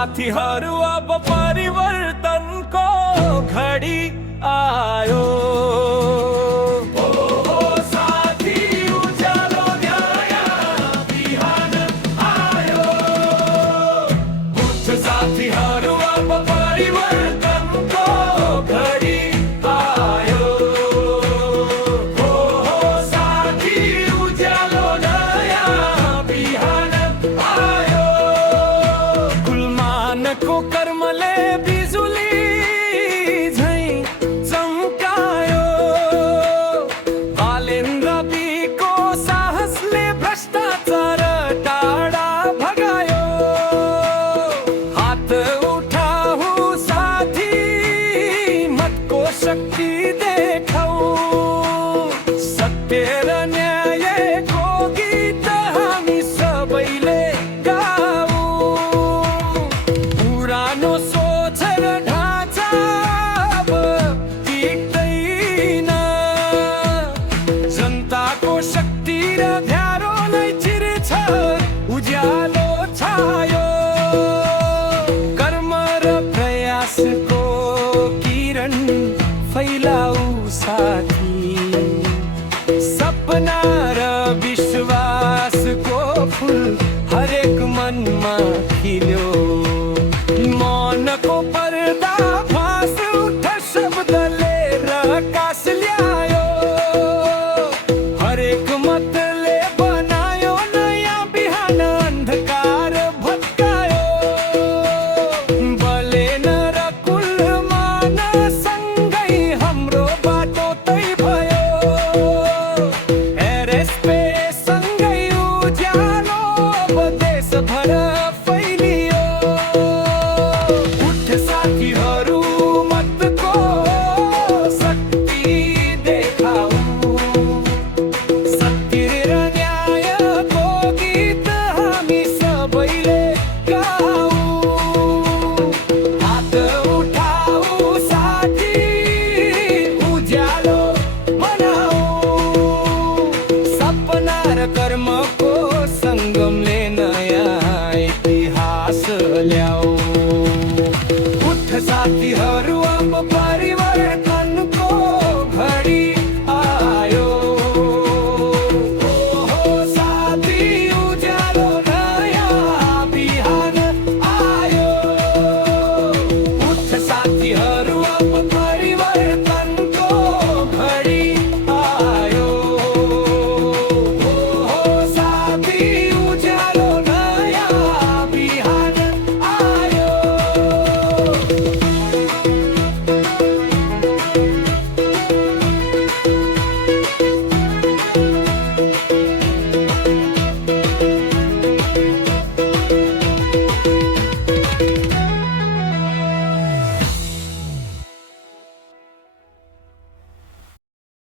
साथीहरू अब परिवर्तनको घडी आयो। साथीहरू अब परिवर्तनको घडी आयो। साथी उज्यालो नयाँ बिहान आयो। कुलमानको कर्मले बिजुली झैं चम्कायो। बालेन्द्र बीको साहसले भ्रष्टाचार टाढा भगायो। उठाऊ साथी मतको शक्ति देखाऊ। सत्य र न्यायको गीत हामी सबैले गाऊ। पुरानो सोच र ढाँचा अब टिक्दैन। जनताको शक्ति र ध्यारोलाई चिर्छ उज्यालो छायो। को किरण फैलाऊ साथी। सपना र विश्वासको फुल हरेक मनमा खिल्यो। मनको पर्दा फास उठ शब्दले प्रकाश ल्यायो। हरेक मतले बनायो नयाँ बिहान अन्धकार भत्कायो। साथीहरू मतको शक्ति देखाऊ। सत्य र न्यायको गीत हामी सबैले गाऊ। हात उठाऊ साथी उज्यालो बनाऊ। सपना र कर्मको सङ्गमले नयाँ इतिहास ल्याऊ। साथीहरू